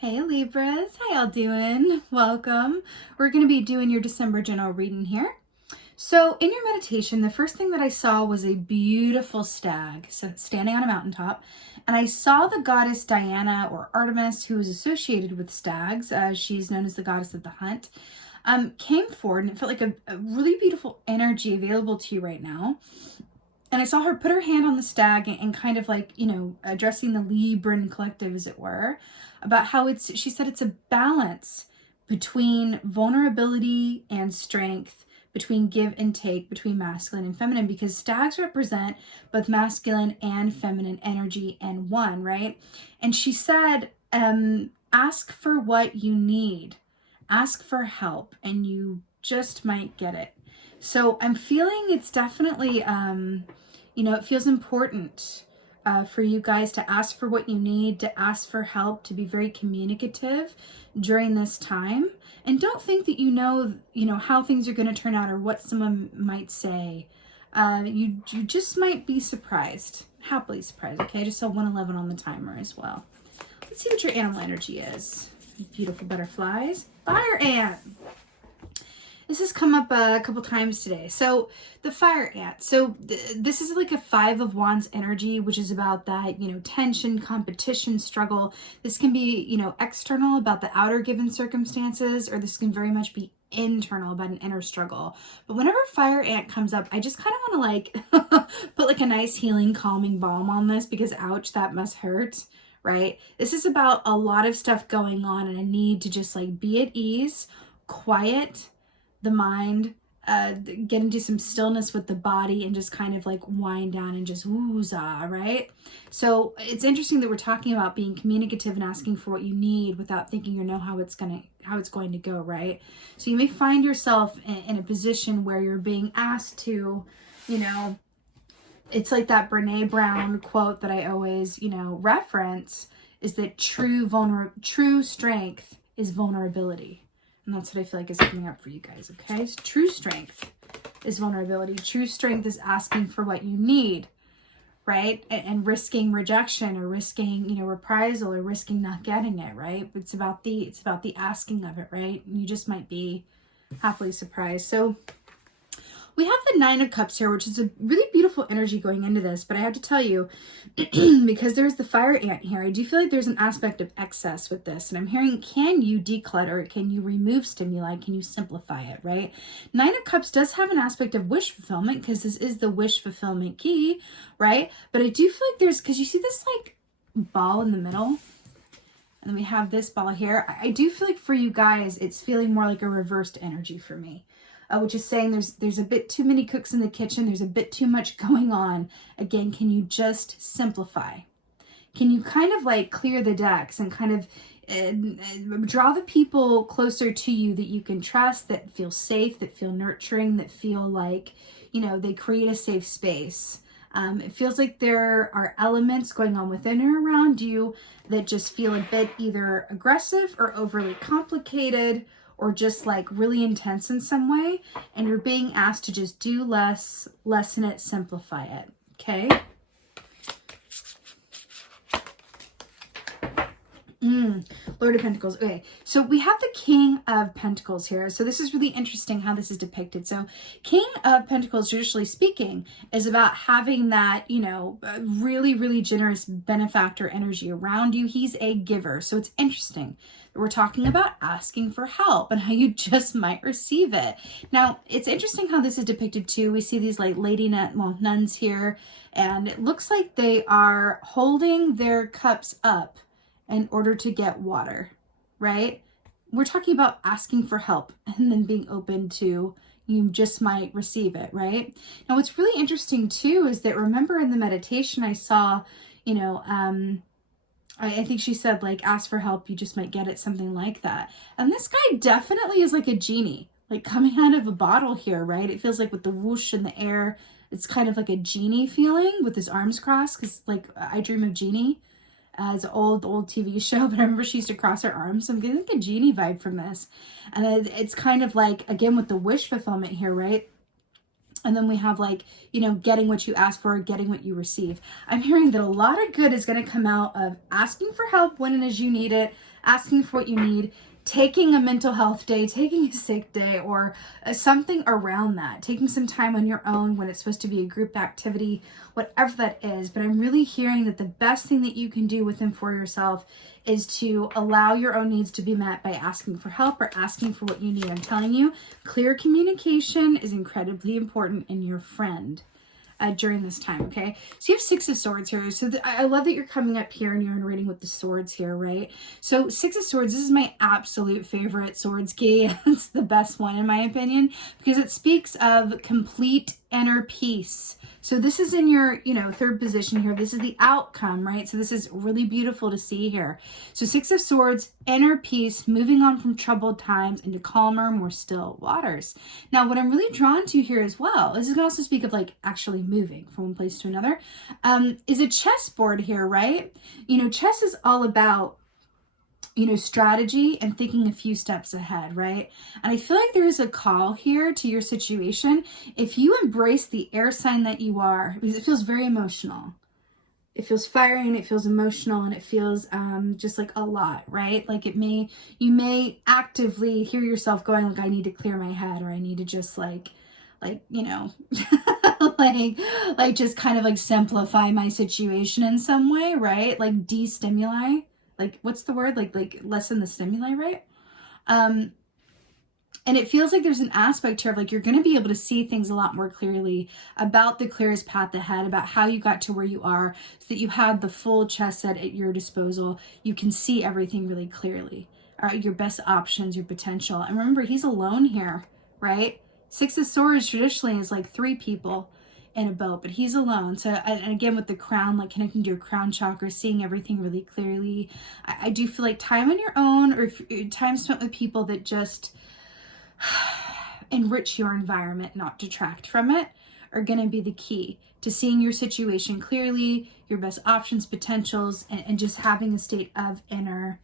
Hey Libras, how y'all doing? Welcome. We're going to be doing your December general reading here. So in your meditation, the first thing that I saw was a beautiful stag standing on a mountaintop. And I saw the goddess Diana or Artemis, who is associated with stags. She's known as the goddess of the hunt. Came forward, and it felt like a really beautiful energy available to you right now. And I saw her put her hand on the stag and kind of like, addressing the Libran collective, as it were, about how she said it's a balance between vulnerability and strength, between give and take, between masculine and feminine, because stags represent both masculine and feminine energy in one, right? And she said, ask for what you need, ask for help, and you just might get it. So I'm feeling it's definitely, it feels important for you guys to ask for what you need, to ask for help, to be very communicative during this time. And don't think that you know how things are going to turn out or what someone might say. You just might be surprised, happily surprised, okay? I just saw 111 on the timer as well. Let's see what your animal energy is. Beautiful butterflies. Fire ant. This has come up a couple times today. So the fire ant. So this is like a 5 of Wands energy, which is about that, tension, competition, struggle. This can be, external about the outer given circumstances, or this can very much be internal about an inner struggle. But whenever fire ant comes up, I just kind of want to put like a nice healing, calming balm on this, because ouch, that must hurt. Right? This is about a lot of stuff going on and a need to just like be at ease, quiet the mind, get into some stillness with the body, and just kind of like wind down and just woo-zah, right? So it's interesting that we're talking about being communicative and asking for what you need without thinking you know how it's going to go, right? So you may find yourself in a position where you're being asked to, it's like that Brene Brown quote that I always, reference, is that true strength is vulnerability. And that's what I feel like is coming up for you guys, okay? So true strength is vulnerability. True strength is asking for what you need, right? And risking rejection, or risking, reprisal, or risking not getting it, right? It's about the asking of it, right? And you just might be happily surprised. So we have the 9 of Cups here, which is a really beautiful energy going into this. But I have to tell you, because there's the fire ant here, I do feel like there's an aspect of excess with this. And I'm hearing, can you declutter? Can you remove stimuli? Can you simplify it, right? 9 of Cups does have an aspect of wish fulfillment, because this is the wish fulfillment key, right? But I do feel like because you see this like ball in the middle? And then we have this ball here. I do feel like for you guys, it's feeling more like a reversed energy for me. Which is saying there's a bit too many cooks in the kitchen. There's a bit too much going on. Again, can you just simplify? Can you kind of like clear the decks and kind of draw the people closer to you that you can trust, that feel safe, that feel nurturing, that feel like, they create a safe space. It feels like there are elements going on within or around you that just feel a bit either aggressive or overly complicated, or just like really intense in some way, and you're being asked to just do less, lessen it, simplify it, okay? Lord of Pentacles. Okay, so we have the King of Pentacles here. So this is really interesting how this is depicted. So King of Pentacles, traditionally speaking, is about having that, really, really generous benefactor energy around you. He's a giver. So it's interesting that we're talking about asking for help and how you just might receive it. Now, it's interesting how this is depicted too. We see these like nuns here, and it looks like they are holding their cups up in order to get water, right? We're talking about asking for help and then being open to you just might receive it, right? Now, what's really interesting too is that, remember in the meditation I saw, I think she said like, ask for help, you just might get it, something like that. And this guy definitely is like a genie, like coming out of a bottle here, right? It feels like with the whoosh in the air, it's kind of like a genie feeling with his arms crossed, because like I Dream of Jeannie. It's an old TV show, but I remember she used to cross her arms. So I'm getting like a genie vibe from this. And it's kind of like, again, with the wish fulfillment here, right? And then we have like, you know, getting what you ask for, getting what you receive. I'm hearing that a lot of good is going to come out of asking for help when it is you need it, asking for what you need, taking a mental health day, taking a sick day, or something around that, taking some time on your own when it's supposed to be a group activity, whatever that is. But I'm really hearing that the best thing that you can do with and for yourself is to allow your own needs to be met by asking for help or asking for what you need. I'm telling you, clear communication is incredibly important in your friend during this time, okay? So you have Six of Swords here. So I love that you're coming up here and you're in reading with the swords here, right? So Six of Swords, this is my absolute favorite swords key. It's the best one in my opinion because it speaks of complete inner peace. So this is in your, you know, third position here. This is the outcome, right? So this is really beautiful to see here. So Six of Swords, inner peace, moving on from troubled times into calmer, more still waters. Now, what I'm really drawn to here as well, this is going to also speak of like actually moving from one place to another, is a chessboard here, right? You know, chess is all about, you know, strategy and thinking a few steps ahead, right? And I feel like there is a call here to your situation. If you embrace the air sign that you are, because it feels very emotional. It feels fiery and it feels emotional and it feels just like a lot, right? Like you may actively hear yourself going like, I need to clear my head, or I need to just like, you know, like just kind of like simplify my situation in some way, right? Like de-stimuli. Like, what's the word? Like lessen the stimuli, right? And it feels like there's an aspect here of like, you're going to be able to see things a lot more clearly about the clearest path ahead, about how you got to where you are, so that you had the full chess set at your disposal. You can see everything really clearly. All right, your best options, your potential. And remember, he's alone here, right? Six of Swords traditionally is like 3 people in a boat, but he's alone. So, and again, with the crown, like connecting to your crown chakra, seeing everything really clearly. I do feel like time on your own, or time spent with people that just enrich your environment, not detract from it, are going to be the key to seeing your situation clearly, your best options, potentials, and just having a state of inner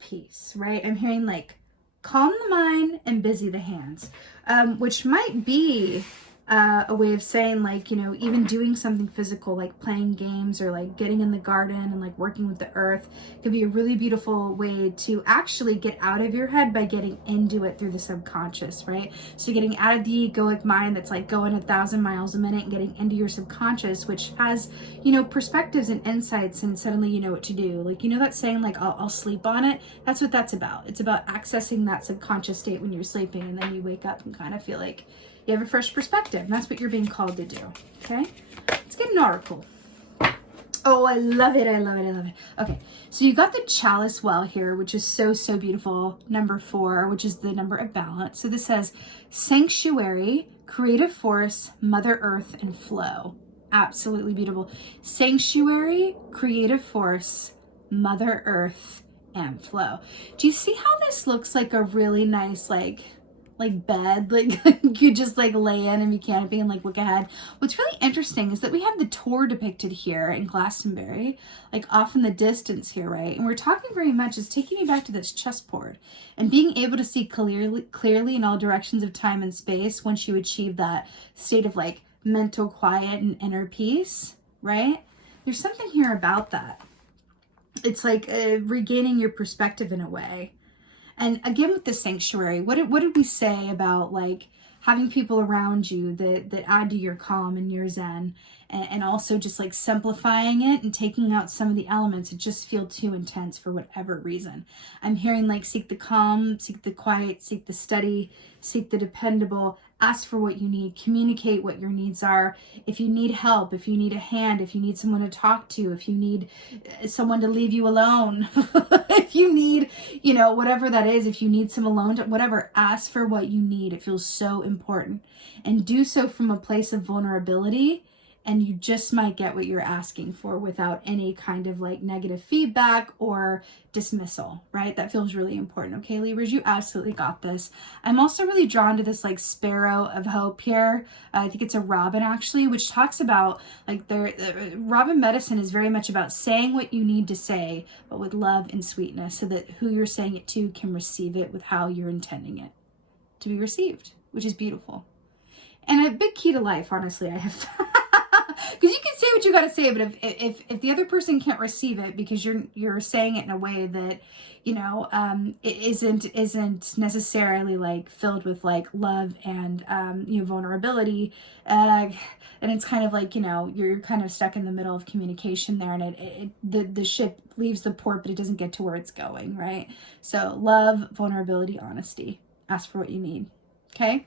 peace, right? I'm hearing like calm the mind and busy the hands, which might be a way of saying like, you know, even doing something physical like playing games or like getting in the garden and like working with the earth could be a really beautiful way to actually get out of your head by getting into it through the subconscious, right? So getting out of the egoic mind that's like going 1,000 miles a minute and getting into your subconscious, which has, you know, perspectives and insights, and suddenly you know what to do. Like, you know that saying like, I'll sleep on it? That's what that's about. It's about accessing that subconscious state when you're sleeping, and then you wake up and kind of feel like you have a fresh perspective, and that's what you're being called to do, okay? Let's get an oracle. Oh, I love it, I love it, I love it. Okay, so you got the chalice well here, which is so, so beautiful. Number 4, which is the number of balance. So this says sanctuary, creative force, Mother Earth, and flow. Absolutely beautiful. Sanctuary, creative force, Mother Earth, and flow. Do you see how this looks like a really nice, like bed, like you just like lay in and be canopy and like look ahead? What's really interesting is that we have the Tor depicted here in Glastonbury, like off in the distance here, right? And we're talking very much is taking me back to this chessboard and being able to see clearly in all directions of time and space once you achieve that state of like mental quiet and inner peace, right? There's something here about that. It's like regaining your perspective in a way. And again, with the sanctuary, what did we say about like having people around you that add to your calm and your zen, and also just like simplifying it and taking out some of the elements that just feel too intense for whatever reason? I'm hearing like seek the calm, seek the quiet, seek the steady, seek the dependable, ask for what you need, communicate what your needs are. If you need help, if you need a hand, if you need someone to talk to, if you need someone to leave you alone, if you need, you know, whatever that is, if you need some alone, whatever, ask for what you need. It feels so important. And do so from a place of vulnerability, and you just might get what you're asking for without any kind of like negative feedback or dismissal, right? That feels really important. Okay, Libras, you absolutely got this. I'm also really drawn to this like sparrow of hope here. I think it's a robin actually, which talks about like robin medicine is very much about saying what you need to say, but with love and sweetness, so that who you're saying it to can receive it with how you're intending it to be received, which is beautiful. And a big key to life, honestly, I have. Because you can say what you got to say, but if the other person can't receive it because you're saying it in a way that, you know, it isn't necessarily like filled with like love and you know, vulnerability, and it's kind of like, you know, you're kind of stuck in the middle of communication there, and the ship leaves the port, but it doesn't get to where it's going, right? So love, vulnerability, honesty. Ask for what you need. Okay.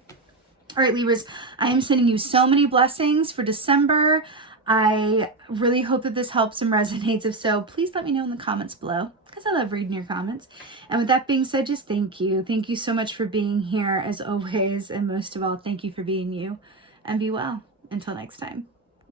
All right, Libras, I am sending you so many blessings for December. I really hope that this helps and resonates. If so, please let me know in the comments below, because I love reading your comments. And with that being said, just thank you. Thank you so much for being here as always. And most of all, thank you for being you. And be well. Until next time.